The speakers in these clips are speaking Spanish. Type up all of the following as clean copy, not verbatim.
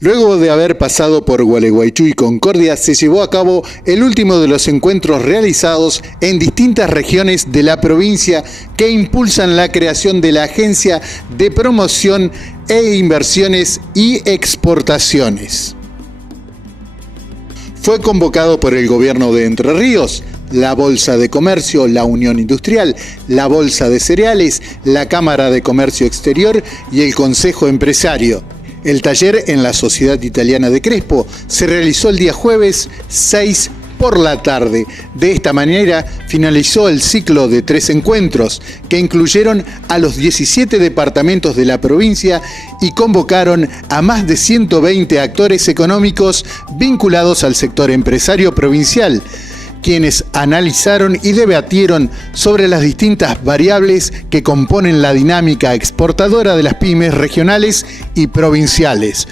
Luego de haber pasado por Gualeguaychú y Concordia, se llevó a cabo el último de los encuentros realizados en distintas regiones de la provincia que impulsan la creación de la Agencia de Promoción e Inversiones y Exportaciones. Fue convocado por el gobierno de Entre Ríos, la Bolsa de Comercio, la Unión Industrial, la Bolsa de Cereales, la Cámara de Comercio Exterior y el Consejo Empresario. El taller en la Sociedad Italiana de Crespo se realizó el día jueves 6 por la tarde. De esta manera finalizó el ciclo de 3 encuentros que incluyeron a los 17 departamentos de la provincia y convocaron a más de 120 actores económicos vinculados al sector empresario provincial, quienes analizaron y debatieron sobre las distintas variables que componen la dinámica exportadora de las pymes regionales y provinciales.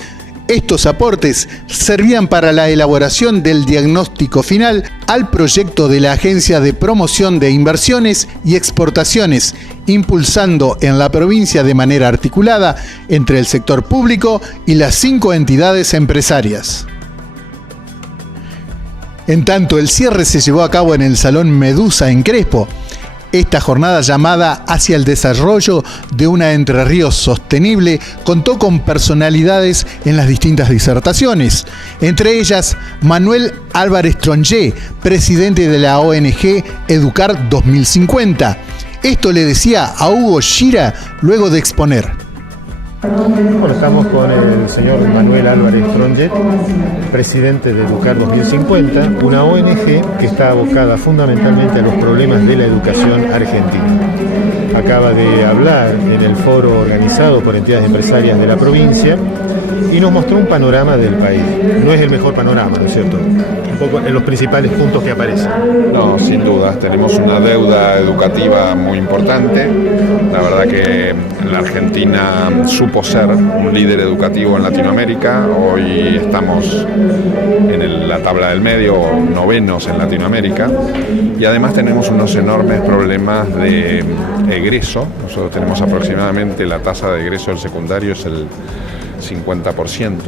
Estos aportes servían para la elaboración del diagnóstico final al proyecto de la Agencia de Promoción de Inversiones y Exportaciones, impulsando en la provincia de manera articulada entre el sector público y las 5 entidades empresarias. En tanto, el cierre se llevó a cabo en el Salón Medusa en Crespo. Esta jornada, llamada Hacia el Desarrollo de una Entre Ríos Sostenible, contó con personalidades en las distintas disertaciones, entre ellas Manuel Álvarez Tronje, presidente de la ONG Educar 2050. Esto le decía a Hugo Gira luego de exponer. Bueno, estamos con el señor Manuel Álvarez Tronje, presidente de Educar 2050, una ONG que está abocada fundamentalmente a los problemas de la educación argentina. Acaba de hablar en el foro organizado por entidades empresarias de la provincia y nos mostró un panorama del país. No es el mejor panorama, ¿no es cierto? Un poco en los principales puntos que aparecen. No, sin dudas, tenemos una deuda educativa muy importante. La verdad que la Argentina supo ser un líder educativo en Latinoamérica. Hoy estamos en la tabla del medio, novenos en Latinoamérica. Y además tenemos unos enormes problemas de egreso. Nosotros tenemos aproximadamente la tasa de egreso del secundario es el 50%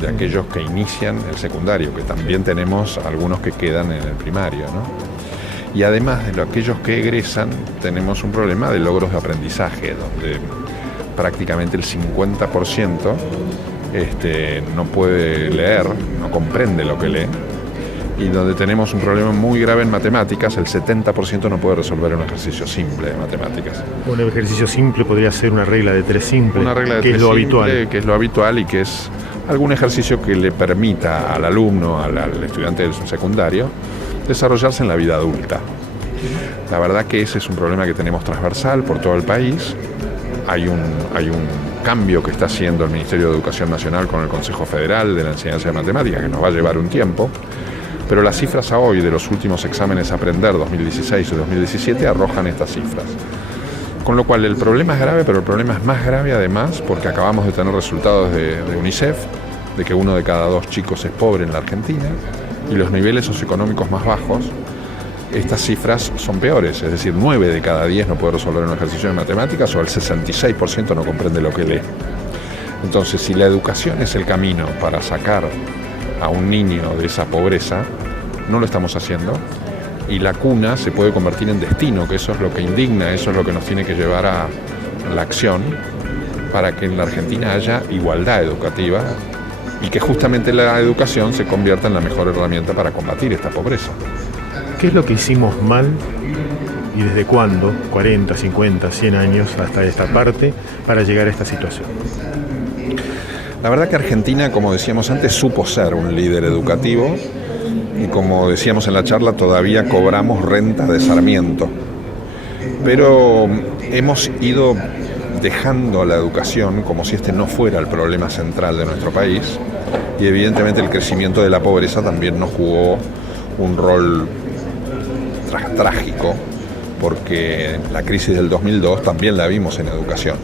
de aquellos que inician el secundario, que también tenemos algunos que quedan en el primario, ¿no? Y además de aquellos que egresan, tenemos un problema de logros de aprendizaje, donde prácticamente el 50% no puede leer, no comprende lo que lee, y donde tenemos un problema muy grave en matemáticas, el 70% no puede resolver un ejercicio simple de matemáticas. Un ejercicio simple podría ser una regla de 3 simple, una regla de que 3 es lo simple, habitual. que es lo habitual y que es algún ejercicio que le permita al alumno, al estudiante del secundario, desarrollarse en la vida adulta. La verdad que ese es un problema que tenemos transversal por todo el país. Hay un cambio que está haciendo el Ministerio de Educación Nacional con el Consejo Federal de la Enseñanza de Matemáticas, que nos va a llevar un tiempo. Pero las cifras a hoy de los últimos exámenes Aprender 2016 y 2017 arrojan estas cifras. Con lo cual el problema es grave, pero el problema es más grave además porque acabamos de tener resultados de UNICEF de que 1 de cada 2 chicos es pobre en la Argentina y los niveles socioeconómicos más bajos, estas cifras son peores, es decir, 9 de cada 10 no puede resolver un ejercicio de matemáticas o el 66% no comprende lo que lee. Entonces, si la educación es el camino para sacar a un niño de esa pobreza, no lo estamos haciendo, y la cuna se puede convertir en destino, que eso es lo que indigna, eso es lo que nos tiene que llevar a la acción para que en la Argentina haya igualdad educativa y que justamente la educación se convierta en la mejor herramienta para combatir esta pobreza. ¿Qué es lo que hicimos mal y desde cuándo, 40, 50, 100 años hasta esta parte, para llegar a esta situación? La verdad que Argentina, como decíamos antes, supo ser un líder educativo y como decíamos en la charla, todavía cobramos renta de Sarmiento. Pero hemos ido dejando la educación como si este no fuera el problema central de nuestro país y evidentemente el crecimiento de la pobreza también nos jugó un rol trágico porque la crisis del 2002 también la vimos en educación.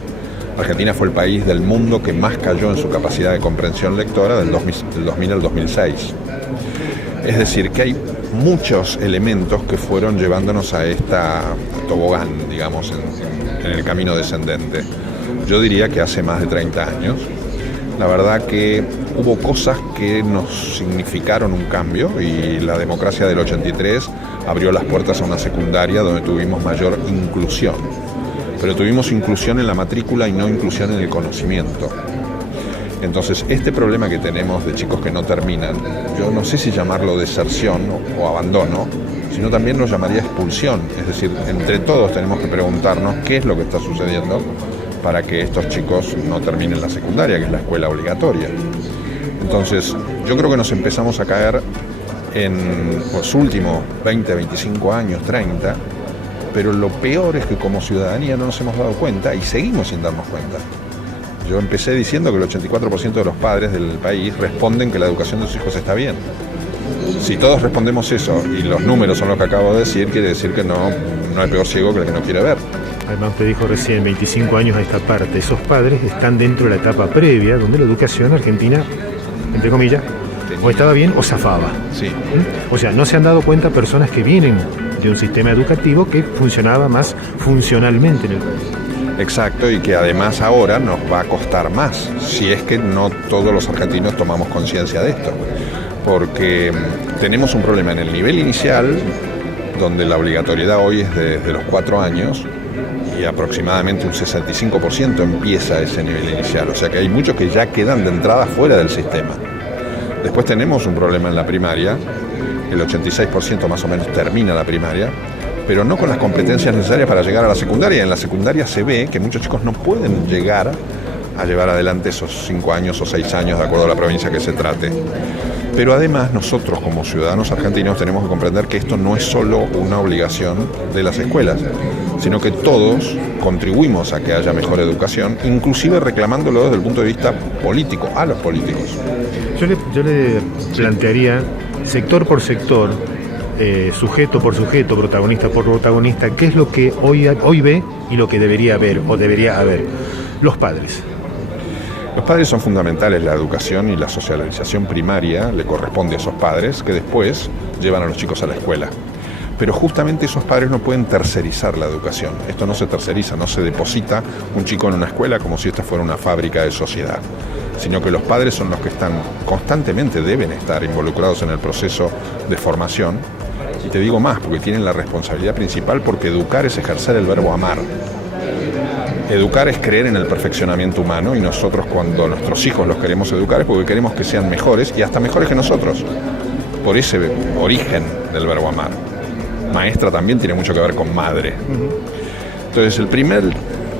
Argentina fue el país del mundo que más cayó en su capacidad de comprensión lectora del 2000 al 2006. Es decir, que hay muchos elementos que fueron llevándonos a esta tobogán, digamos, en el camino descendente. Yo diría que hace más de 30 años La verdad que hubo cosas que nos significaron un cambio y la democracia del 83 abrió las puertas a una secundaria donde tuvimos mayor inclusión. Pero tuvimos inclusión en la matrícula y no inclusión en el conocimiento. Entonces, este problema que tenemos de chicos que no terminan, yo no sé si llamarlo deserción o abandono, sino también lo llamaría expulsión. Es decir, entre todos tenemos que preguntarnos qué es lo que está sucediendo para que estos chicos no terminen la secundaria, que es la escuela obligatoria. Entonces, yo creo que nos empezamos a caer en los últimos 20, 25 años, 30, pero lo peor es que como ciudadanía no nos hemos dado cuenta y seguimos sin darnos cuenta. Yo empecé diciendo que el 84% de los padres del país responden que la educación de sus hijos está bien. Si todos respondemos eso y los números son los que acabo de decir, quiere decir que no hay peor ciego que el que no quiere ver. Además, usted dijo recién 25 años a esta parte. Esos padres están dentro de la etapa previa donde la educación argentina, entre comillas, o estaba bien o zafaba. Sí. O sea, no se han dado cuenta personas que vienen de un sistema educativo que funcionaba más funcionalmente en el país. Exacto, y que además ahora nos va a costar más, si es que no todos los argentinos tomamos conciencia de esto. Porque tenemos un problema en el nivel inicial, donde la obligatoriedad hoy es desde los 4 años, y aproximadamente un 65% empieza ese nivel inicial. O sea que hay muchos que ya quedan de entrada fuera del sistema. Después tenemos un problema en la primaria, el 86% más o menos termina la primaria, pero no con las competencias necesarias para llegar a la secundaria. En la secundaria se ve que muchos chicos no pueden llegar a llevar adelante esos 5 años o 6 años, de acuerdo a la provincia que se trate. Pero además nosotros como ciudadanos argentinos tenemos que comprender que esto no es solo una obligación de las escuelas, sino que todos contribuimos a que haya mejor educación, inclusive reclamándolo desde el punto de vista político, a los políticos. Yo le plantearía sector por sector, sujeto por sujeto, protagonista por protagonista, qué es lo que hoy ve y lo que debería haber o debería haber. Los padres. Los padres son fundamentales, la educación y la socialización primaria le corresponde a esos padres que después llevan a los chicos a la escuela. Pero justamente esos padres no pueden tercerizar la educación. Esto no se terceriza, no se deposita un chico en una escuela como si esta fuera una fábrica de sociedad, sino que los padres son los que están constantemente, deben estar involucrados en el proceso de formación. Y te digo más, porque tienen la responsabilidad principal, porque educar es ejercer el verbo amar. Educar es creer en el perfeccionamiento humano, y nosotros cuando nuestros hijos los queremos educar es porque queremos que sean mejores y hasta mejores que nosotros. Por ese origen del verbo amar. Maestra también tiene mucho que ver con madre. Entonces el primer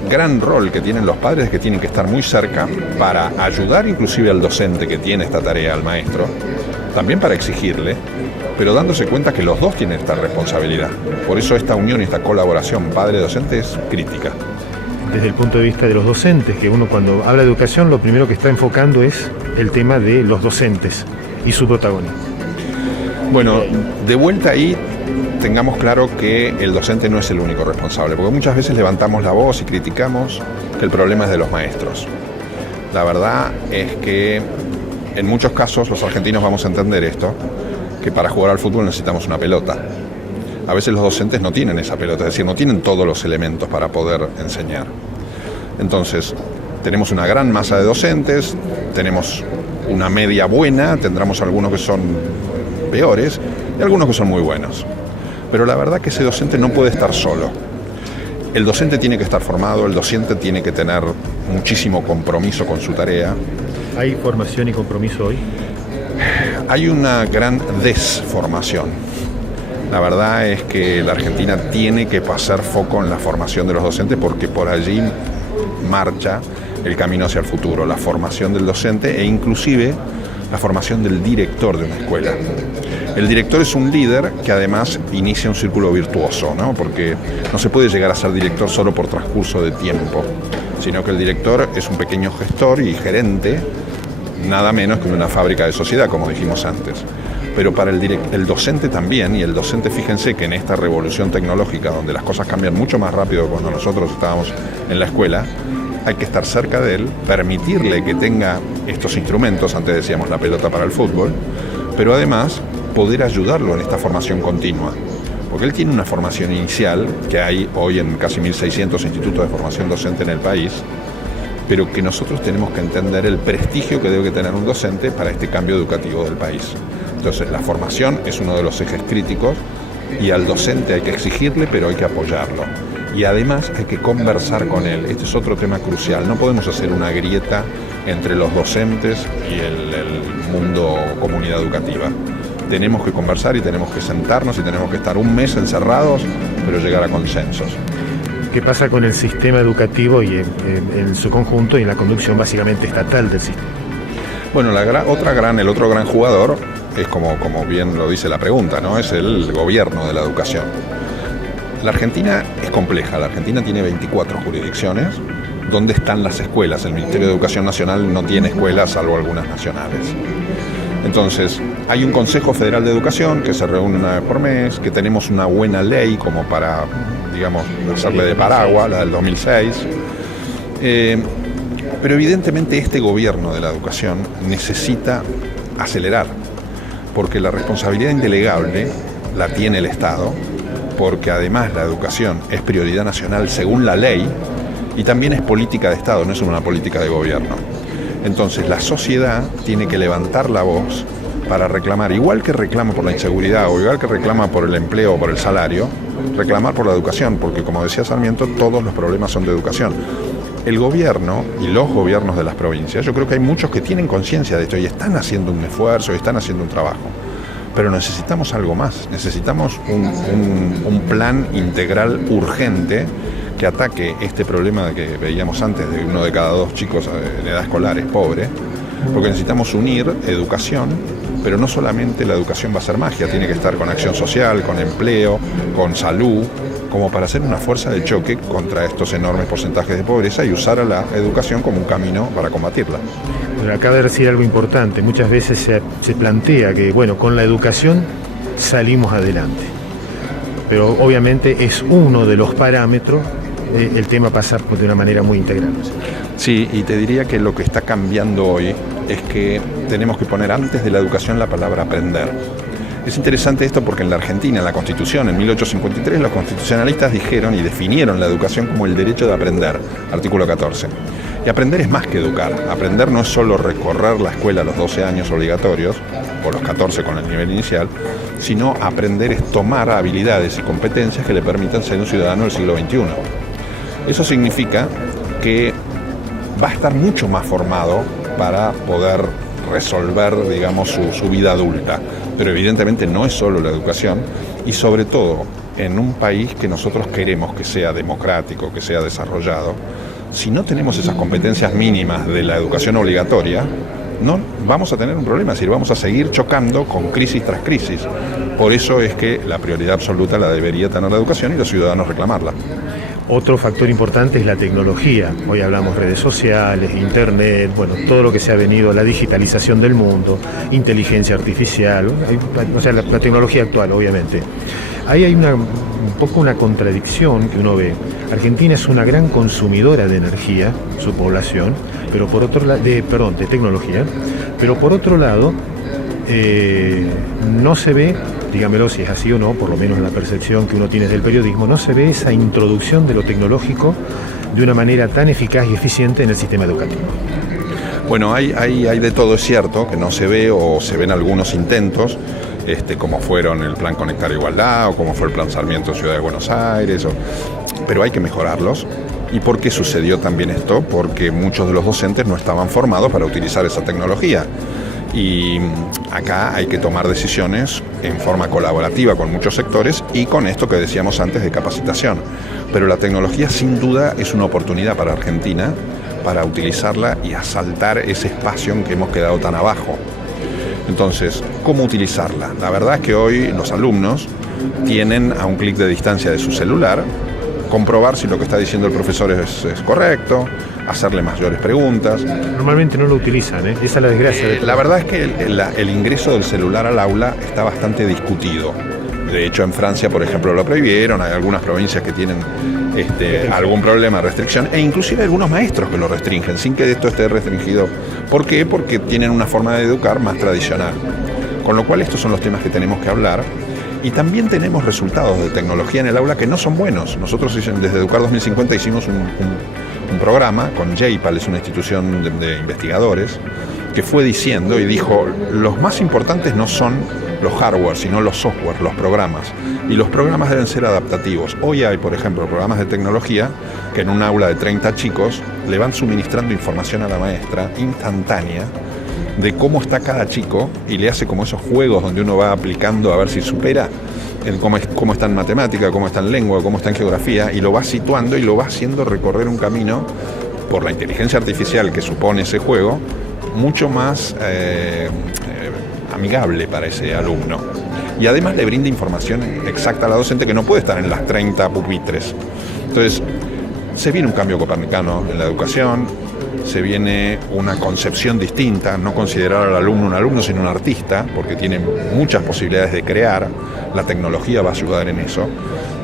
gran rol que tienen los padres es que tienen que estar muy cerca para ayudar inclusive al docente que tiene esta tarea, al maestro, también para exigirle, pero dándose cuenta que los dos tienen esta responsabilidad. Por eso esta unión y esta colaboración padre-docente es crítica. Desde el punto de vista de los docentes, que uno cuando habla de educación lo primero que está enfocando es el tema de los docentes y su protagonismo. Bueno, de vuelta ahí tengamos claro que el docente no es el único responsable, porque muchas veces levantamos la voz y criticamos que el problema es de los maestros. La verdad es que en muchos casos los argentinos vamos a entender esto, que para jugar al fútbol necesitamos una pelota. A veces los docentes no tienen esa pelota, es decir, no tienen todos los elementos para poder enseñar. Entonces, tenemos una gran masa de docentes, tenemos una media buena, tendremos algunos que son peores y algunos que son muy buenos. Pero la verdad que ese docente no puede estar solo. El docente tiene que estar formado, el docente tiene que tener muchísimo compromiso con su tarea. ¿Hay formación y compromiso hoy? Hay una gran desformación. La verdad es que la Argentina tiene que pasar foco en la formación de los docentes, porque por allí marcha el camino hacia el futuro, la formación del docente e inclusive la formación del director de una escuela. El director es un líder que además inicia un círculo virtuoso, ¿no? Porque no se puede llegar a ser director solo por transcurso de tiempo, sino que el director es un pequeño gestor y gerente, nada menos que de una fábrica de sociedad, como dijimos antes. Pero para el docente también, y el docente, fíjense que en esta revolución tecnológica, donde las cosas cambian mucho más rápido que cuando nosotros estábamos en la escuela, hay que estar cerca de él, permitirle que tenga estos instrumentos, antes decíamos la pelota para el fútbol, pero además poder ayudarlo en esta formación continua. Porque él tiene una formación inicial, que hay hoy en casi 1.600 institutos de formación docente en el país, pero que nosotros tenemos que entender el prestigio que debe tener un docente para este cambio educativo del país. Entonces, la formación es uno de los ejes críticos y al docente hay que exigirle, pero hay que apoyarlo. Y además hay que conversar con él. Este es otro tema crucial. No podemos hacer una grieta entre los docentes y el mundo comunidad educativa. Tenemos que conversar y tenemos que sentarnos y tenemos que estar un mes encerrados, pero llegar a consensos. ¿Qué pasa con el sistema educativo y en su conjunto y en la conducción básicamente estatal del sistema? Bueno, el otro gran jugador es como bien lo dice la pregunta, ¿no? Es el gobierno de la educación. La Argentina es compleja. La Argentina tiene 24 jurisdicciones. ¿Dónde están las escuelas? El Ministerio de Educación Nacional no tiene escuelas, salvo algunas nacionales. Entonces, hay un Consejo Federal de Educación que se reúne una vez por mes, que tenemos una buena ley como para, digamos, hacerle de paraguas, la del 2006. Pero evidentemente este gobierno de la educación necesita acelerar, porque la responsabilidad indelegable la tiene el Estado, porque además la educación es prioridad nacional según la ley y también es política de Estado, no es una política de gobierno. Entonces la sociedad tiene que levantar la voz para reclamar, igual que reclama por la inseguridad o igual que reclama por el empleo o por el salario, reclamar por la educación, porque como decía Sarmiento, todos los problemas son de educación. El gobierno y los gobiernos de las provincias, yo creo que hay muchos que tienen conciencia de esto y están haciendo un esfuerzo y están haciendo un trabajo. Pero necesitamos algo más, necesitamos un plan integral urgente que ataque este problema que veíamos antes de 1 de cada 2 chicos en edad escolar es pobre, porque necesitamos unir educación, pero no solamente la educación va a ser magia, tiene que estar con acción social, con empleo, con salud, como para hacer una fuerza de choque contra estos enormes porcentajes de pobreza y usar a la educación como un camino para combatirla. Pero acaba de decir algo importante, muchas veces se plantea que, bueno, con la educación salimos adelante, pero obviamente es uno de los parámetros, el tema pasa de una manera muy integral. Sí, y te diría que lo que está cambiando hoy es que tenemos que poner antes de la educación la palabra aprender. Es interesante esto porque en la Argentina, en la Constitución, en 1853, los constitucionalistas dijeron y definieron la educación como el derecho de aprender, artículo 14. Y aprender es más que educar. Aprender no es solo recorrer la escuela a los 12 años obligatorios, o los 14 con el nivel inicial, sino aprender es tomar habilidades y competencias que le permitan ser un ciudadano del siglo XXI. Eso significa que va a estar mucho más formado para poder resolver, digamos, su vida adulta. Pero evidentemente no es solo la educación y sobre todo en un país que nosotros queremos que sea democrático, que sea desarrollado, si no tenemos esas competencias mínimas de la educación obligatoria, no vamos a tener un problema, es decir, vamos a seguir chocando con crisis tras crisis. Por eso es que la prioridad absoluta la debería tener la educación y los ciudadanos reclamarla. Otro factor importante es la tecnología. Hoy hablamos redes sociales, internet, bueno, todo lo que se ha venido, la digitalización del mundo, inteligencia artificial, o sea, la tecnología actual, obviamente. Ahí hay un poco una contradicción que uno ve. Argentina es una gran consumidora de energía, su población, pero por otro lado, de tecnología, pero por otro lado, no se ve, dígamelo si es así o no, por lo menos la percepción que uno tiene del periodismo, no se ve esa introducción de lo tecnológico de una manera tan eficaz y eficiente en el sistema educativo. Bueno, hay de todo, es cierto, que no se ve o se ven algunos intentos, como fueron el Plan Conectar Igualdad o como fue el Plan Sarmiento Ciudad de Buenos Aires, pero hay que mejorarlos. ¿Y por qué sucedió también esto? Porque muchos de los docentes no estaban formados para utilizar esa tecnología. Y acá hay que tomar decisiones en forma colaborativa con muchos sectores y con esto que decíamos antes de capacitación. Pero la tecnología sin duda es una oportunidad para Argentina para utilizarla y asaltar ese espacio en que hemos quedado tan abajo. Entonces, ¿cómo utilizarla? La verdad es que hoy los alumnos tienen a un clic de distancia de su celular comprobar si lo que está diciendo el profesor es correcto, hacerle mayores preguntas. Normalmente no lo utilizan, esa es la desgracia. La verdad es que el ingreso del celular al aula está bastante discutido. De hecho, en Francia, por ejemplo, lo prohibieron. Hay algunas provincias que tienen algún problema de restricción e inclusive hay algunos maestros que lo restringen sin que esto esté restringido. ¿Por qué? Porque tienen una forma de educar más tradicional. Con lo cual estos son los temas que tenemos que hablar Y también tenemos resultados de tecnología en el aula que no son buenos. Nosotros desde Educar 2050 hicimos un programa con JPAL, es una institución de investigadores, que fue diciendo y dijo, los más importantes no son los hardware, sino los software, los programas. Y los programas deben ser adaptativos. Hoy hay, por ejemplo, programas de tecnología que en un aula de 30 chicos le van suministrando información a la maestra instantánea de cómo está cada chico y le hace como esos juegos donde uno va aplicando a ver si supera cómo está en matemática, cómo está en lengua, cómo está en geografía, y lo va situando y lo va haciendo recorrer un camino por la inteligencia artificial que supone ese juego mucho más amigable para ese alumno. Y además le brinda información exacta a la docente que no puede estar en las 30 pupitres. Entonces, se viene un cambio copernicano en la educación, se viene una concepción distinta, no considerar al alumno un alumno, sino un artista, porque tiene muchas posibilidades de crear, la tecnología va a ayudar en eso,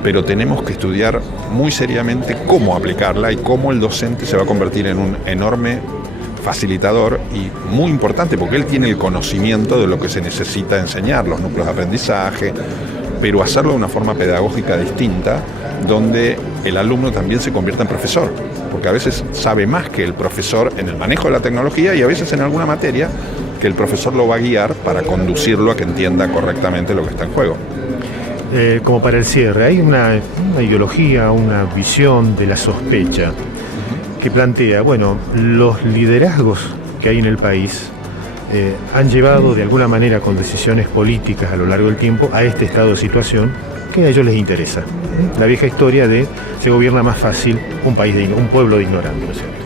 pero tenemos que estudiar muy seriamente cómo aplicarla y cómo el docente se va a convertir en un enorme facilitador y muy importante, porque él tiene el conocimiento de lo que se necesita enseñar, los núcleos de aprendizaje, pero hacerlo de una forma pedagógica distinta, donde el alumno también se convierta en profesor, porque a veces sabe más que el profesor en el manejo de la tecnología y a veces en alguna materia que el profesor lo va a guiar para conducirlo a que entienda correctamente lo que está en juego. Como para el cierre, hay una ideología, una visión de la sospecha que plantea, bueno, los liderazgos que hay en el país han llevado de alguna manera con decisiones políticas a lo largo del tiempo a este estado de situación que a ellos les interesa. La vieja historia de se gobierna más fácil un pueblo de ignorantes, ¿no es cierto?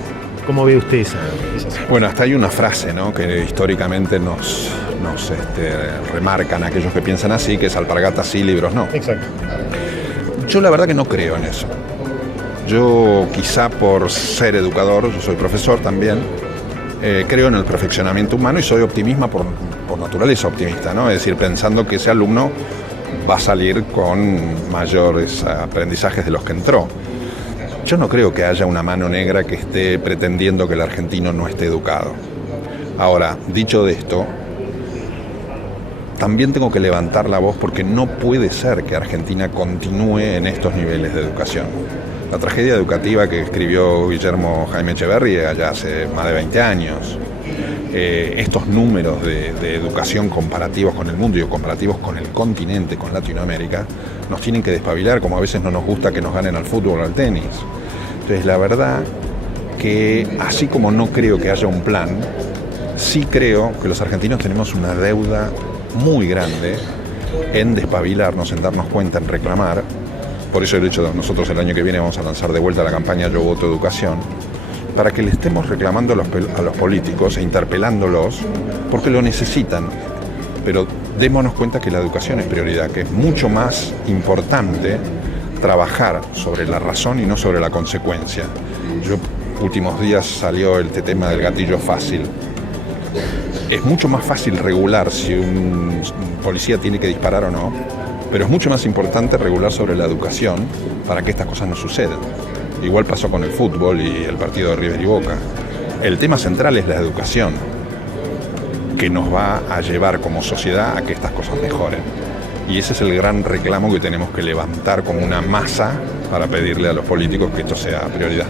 ¿Cómo ve usted esa situación? Bueno, hasta hay una frase, ¿no?, que históricamente nos remarcan aquellos que piensan así, que es alpargatas sí, libros no. Exacto. Yo la verdad que no creo en eso. Yo, quizá por ser educador, yo soy profesor también, creo en el perfeccionamiento humano y soy optimista por naturaleza optimista, ¿no? Es decir, pensando que ese alumno va a salir con mayores aprendizajes de los que entró. Yo no creo que haya una mano negra que esté pretendiendo que el argentino no esté educado. Ahora, dicho de esto, también tengo que levantar la voz porque no puede ser que Argentina continúe en estos niveles de educación. La tragedia educativa que escribió Guillermo Jaime Echeverri allá hace más de 20 años, estos números de educación comparativos con el mundo y comparativos con el continente, con Latinoamérica, nos tienen que despabilar, como a veces no nos gusta que nos ganen al fútbol o al tenis. Entonces, la verdad que así como no creo que haya un plan, sí creo que los argentinos tenemos una deuda muy grande en despabilarnos, en darnos cuenta, en reclamar. Por eso, de hecho, nosotros el año que viene vamos a lanzar de vuelta la campaña Yo Voto Educación, para que le estemos reclamando a los políticos e interpelándolos, porque lo necesitan. Pero démonos cuenta que la educación es prioridad, que es mucho más importante trabajar sobre la razón y no sobre la consecuencia. Últimos días salió el tema del gatillo fácil. Es mucho más fácil regular si un policía tiene que disparar o no, pero es mucho más importante regular sobre la educación para que estas cosas no sucedan. Igual pasó con el fútbol y el partido de River y Boca. El tema central es la educación, que nos va a llevar como sociedad a que estas cosas mejoren. Y ese es el gran reclamo que tenemos que levantar como una masa para pedirle a los políticos que esto sea prioridad.